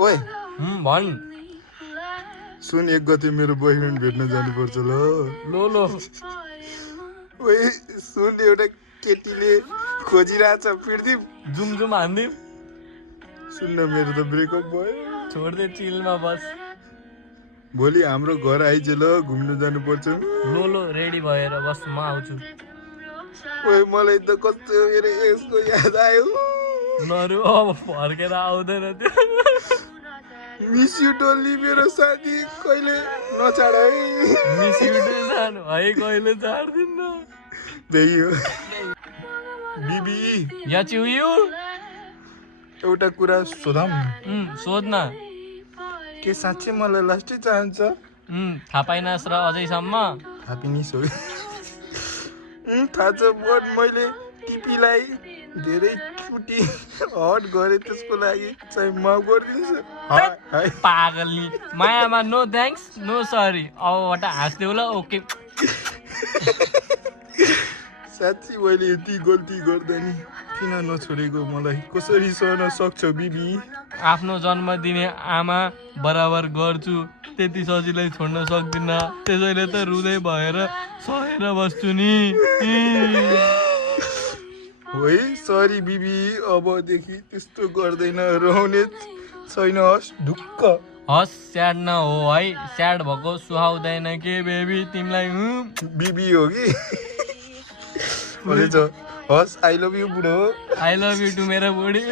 ओए भन् सुन 1 गते मेरो बोयफ्रेन्ड भेट्न जानुपर्छ ल लो लो ओए सुन एउटा केटीले खोजिरहेछ प्रदीप जुम जुम हान्दी सुन्न मेरो त ब्रेकअप भयो छोड्दे चिलमा बस भोलि हाम्रो घर आइज ल घुम्न जानुपर्छ लो लो रेडी भएर बस म आउँछु ओए मलाई त कस्तो मेरो यसको याद आयो नरु अब फर्केर आउँदैन त्यो मिस यु डोली मेरो साथी कहिले नछाड है मिस यु टु जानु है कहिले छाड्दिन्न बेयो बिबी याचु यु एउटा कुरा सोधम सोध्न के साँच्चै मलाई लास्टै चाहन्छ थाहा पाइनास् र अझैसम्म थाहा पनि सो थाहा छ बट मैले टिपीलाई धेरै चुटी हट गरे त्यसको लागि चाहिँ माफ गरिदिन्छु पागल नि मायामा नो थ्याङ्क्स नो सरी अबबाट हाँस्देऊ ल ओके साँच्ची मैले यति गल्ती गर्दा नि किन नछोडेको मलाई कसरी सहन सक्छ बिबी आफ्नो जन्म दिने आमा बराबर गर्छु त्यति सजिलै छोड्न सक्दिनँ त्यसैले त रुँदै भएर सहेर बस्छु नि है सरी बिबी अबदेखि त्यस्तो गर्दैन रहने छैन हस् ढुक्क हस् स्याड न हो है स्याड भएको सुहाउँदैन के बेबी तिमीलाई बिबी हो कि हस् आई लभ यु बुढो आई लभ यु टु मेरो बुढी